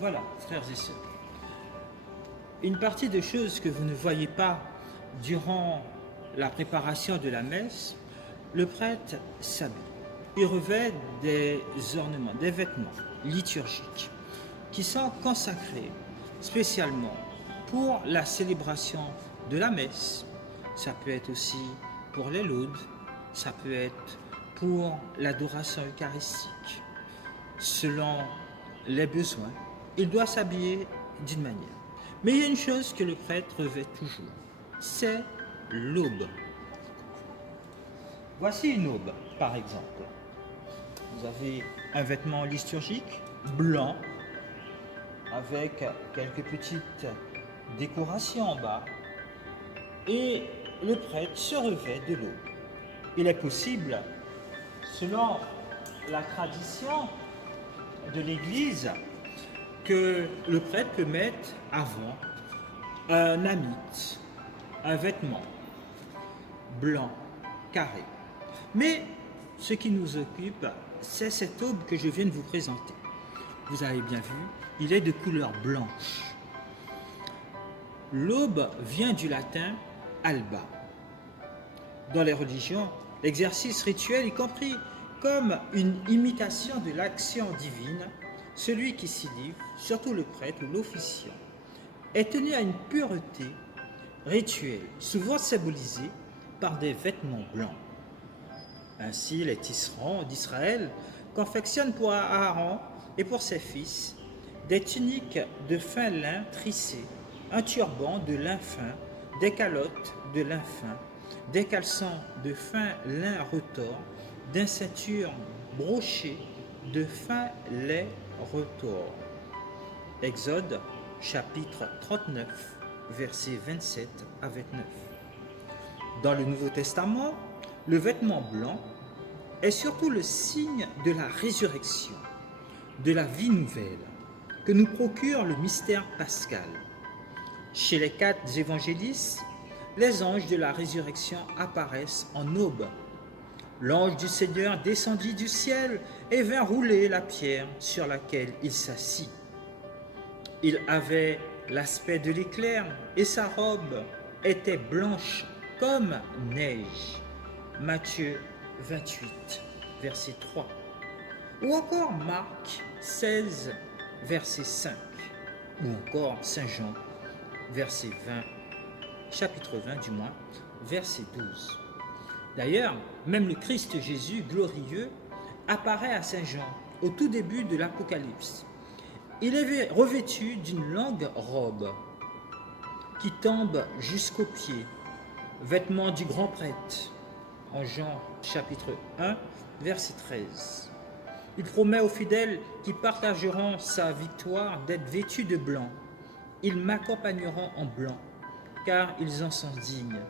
Voilà, frères et sœurs, une partie des choses que vous ne voyez pas durant la préparation de la messe, le prêtre s'habille. Il revêt des ornements, des vêtements liturgiques qui sont consacrés spécialement pour la célébration de la messe. Ça peut être aussi pour les laudes, ça peut être pour l'adoration eucharistique. Selon les besoins, il doit s'habiller d'une manière. Mais il y a une chose que le prêtre revêt toujours, c'est l'aube. Voici une aube, par exemple. Vous avez un vêtement liturgique blanc avec quelques petites décorations en bas et le prêtre se revêt de l'aube. Il est possible, selon la tradition de l'Église, que le prêtre peut mettre avant un amite, un vêtement blanc, carré. Mais ce qui nous occupe, c'est cette aube que je viens de vous présenter. Vous avez bien vu, il est de couleur blanche. L'aube vient du latin alba. Dans les religions, l'exercice rituel est compris comme une imitation de l'action divine. Celui qui s'y livre, surtout le prêtre ou l'officiant, est tenu à une pureté rituelle, souvent symbolisée par des vêtements blancs. Ainsi, les tisserands d'Israël confectionnent pour Aaron et pour ses fils des tuniques de fin lin trissé, un turban de lin fin, des calottes de lin fin, des caleçons de fin lin retors, des ceintures brochées de fin lait retors. Exode chapitre 39, versets 27 à 29. Dans le Nouveau Testament, le vêtement blanc est surtout le signe de la résurrection, de la vie nouvelle, que nous procure le mystère pascal. Chez les 4 évangélistes, les anges de la résurrection apparaissent en aube. L'ange du Seigneur descendit du ciel et vint rouler la pierre sur laquelle il s'assit. Il avait l'aspect de l'éclair et sa robe était blanche comme neige. Matthieu 28, verset 3. Ou encore Marc 16, verset 5. Ou encore Saint Jean, verset 20, chapitre 20 du moins, verset 12. D'ailleurs, même le Christ Jésus glorieux apparaît à Saint Jean au tout début de l'Apocalypse. Il est revêtu d'une longue robe qui tombe jusqu'aux pieds, vêtement du grand prêtre, en Jean chapitre 1, verset 13. Il promet aux fidèles qui partageront sa victoire d'être vêtus de blanc. Ils m'accompagneront en blanc, car ils en sont dignes.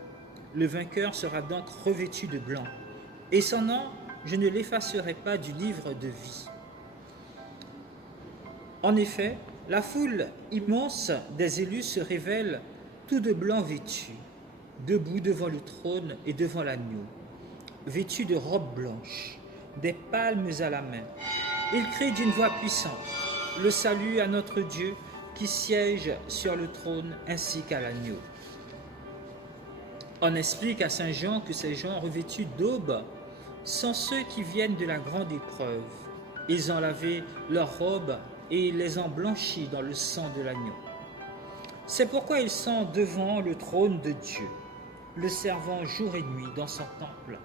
Le vainqueur sera donc revêtu de blanc, et son nom, je ne l'effacerai pas du livre de vie. En effet, la foule immense des élus se révèle tout de blanc vêtus, debout devant le trône et devant l'agneau, vêtus de robes blanches, des palmes à la main. Ils crient d'une voix puissante, le salut à notre Dieu qui siège sur le trône ainsi qu'à l'agneau. On explique à Saint Jean que ces gens revêtus d'aube sont ceux qui viennent de la grande épreuve. Ils ont lavé leurs robes et les ont blanchis dans le sang de l'agneau. C'est pourquoi ils sont devant le trône de Dieu, le servant jour et nuit dans son temple.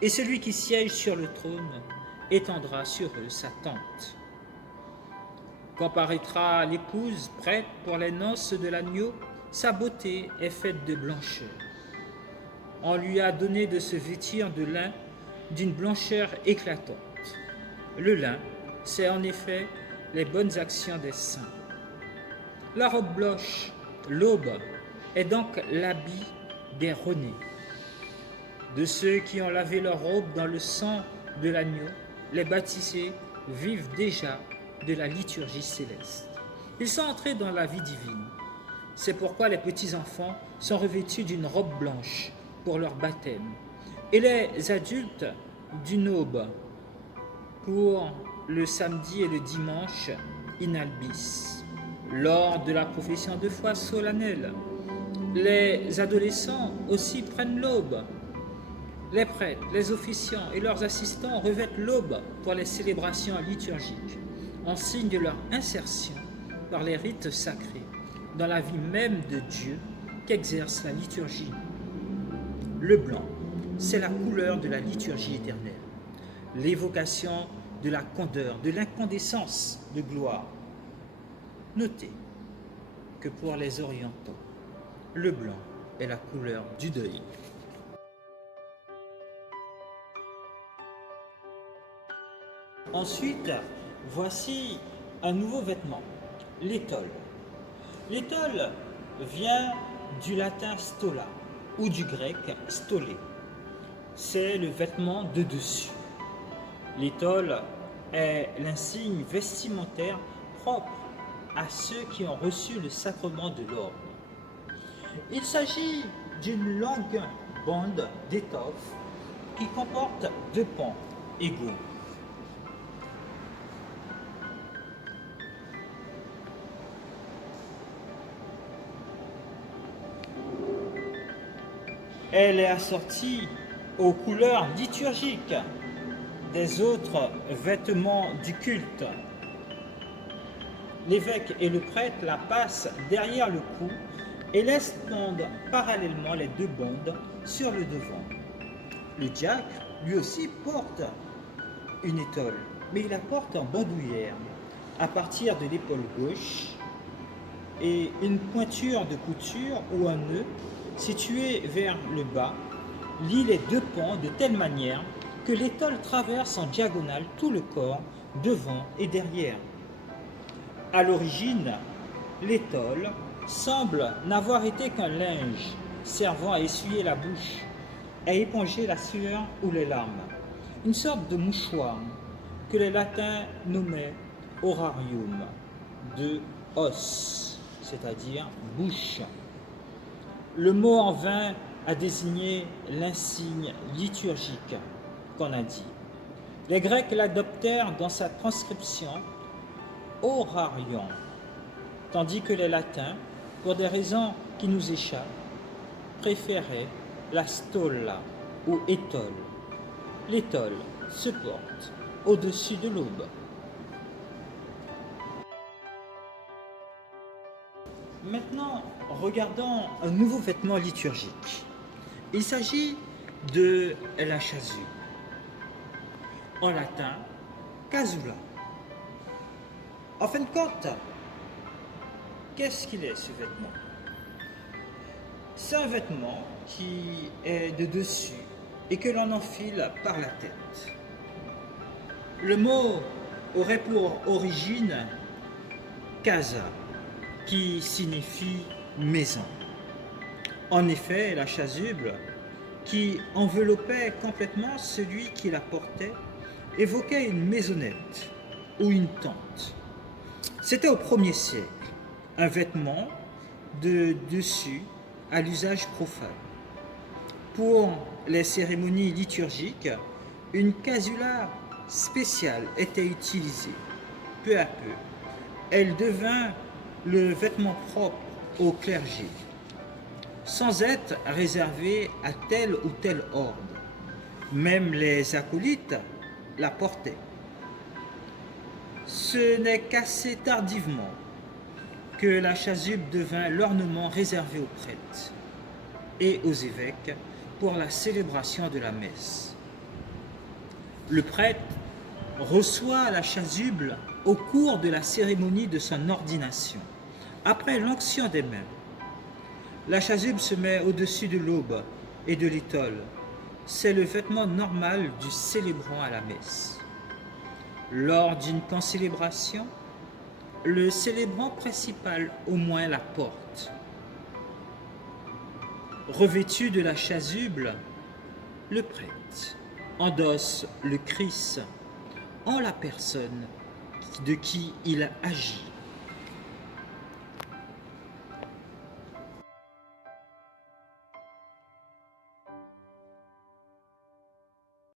Et celui qui siège sur le trône étendra sur eux sa tente. Quand paraîtra l'épouse prête pour les noces de l'agneau, sa beauté est faite de blancheur. On lui a donné de se vêtir de lin d'une blancheur éclatante. Le lin, c'est en effet les bonnes actions des saints. La robe blanche, l'aube, est donc l'habit des renés. De ceux qui ont lavé leur robe dans le sang de l'agneau, les baptisés vivent déjà de la liturgie céleste. Ils sont entrés dans la vie divine. C'est pourquoi les petits-enfants sont revêtus d'une robe blanche pour leur baptême, et les adultes d'une aube pour le samedi et le dimanche in albis, lors de la profession de foi solennelle. Les adolescents aussi prennent l'aube. Les prêtres, les officiants et leurs assistants revêtent l'aube pour les célébrations liturgiques, en signe de leur insertion par les rites sacrés dans la vie même de Dieu qu'exerce la liturgie. Le blanc, c'est la couleur de la liturgie éternelle, l'évocation de la candeur, de l'incandescence de gloire. Notez que pour les orientaux, le blanc est la couleur du deuil. Ensuite, voici un nouveau vêtement, l'étole. L'étole vient du latin stola ou du grec stolé. C'est le vêtement de dessus. L'étole est l'insigne vestimentaire propre à ceux qui ont reçu le sacrement de l'ordre. Il s'agit d'une longue bande d'étoffe qui comporte 2 pans égaux. Elle est assortie aux couleurs liturgiques des autres vêtements du culte. L'évêque et le prêtre la passent derrière le cou et laissent pendre parallèlement les 2 bandes sur le devant. Le diacre, lui aussi, porte une étole, mais il la porte en bandoulière à partir de l'épaule gauche et une pointure de couture ou un nœud situé vers le bas lie les 2 pans de telle manière que l'étole traverse en diagonale tout le corps, devant et derrière. À l'origine, l'étole semble n'avoir été qu'un linge servant à essuyer la bouche, à éponger la sueur ou les larmes, une sorte de mouchoir que les latins nommaient orarium, de os, c'est-à-dire bouche. Le mot en vint à désigner l'insigne liturgique qu'on a dit. Les Grecs l'adoptèrent dans sa transcription orarion, tandis que les Latins, pour des raisons qui nous échappent, préféraient la stola ou étole. L'étole se porte au-dessus de l'aube. Maintenant, regardons un nouveau vêtement liturgique. Il s'agit de la chasuble. En latin, casula. En fin de compte, qu'est-ce qu'il est ce vêtement? C'est un vêtement qui est de dessus et que l'on enfile par la tête. Le mot aurait pour origine casa, qui signifie maison. En effet, la chasuble, qui enveloppait complètement celui qui la portait, évoquait une maisonnette ou une tente. C'était au 1er siècle, un vêtement de dessus à l'usage profane. Pour les cérémonies liturgiques, une casula spéciale était utilisée. Peu à peu, elle devint le vêtement propre au clergé, sans être réservé à tel ou tel ordre. Même les acolytes la portaient. Ce n'est qu'assez tardivement que la chasuble devint l'ornement réservé aux prêtres et aux évêques pour la célébration de la messe. Le prêtre reçoit la chasuble au cours de la cérémonie de son ordination, après l'onction des mains. La chasuble se met au-dessus de l'aube et de l'étole. C'est le vêtement normal du célébrant à la messe. Lors d'une concélébration, le célébrant principal au moins la porte. Revêtu de la chasuble, le prêtre endosse le Christ en la personne de qui il agit.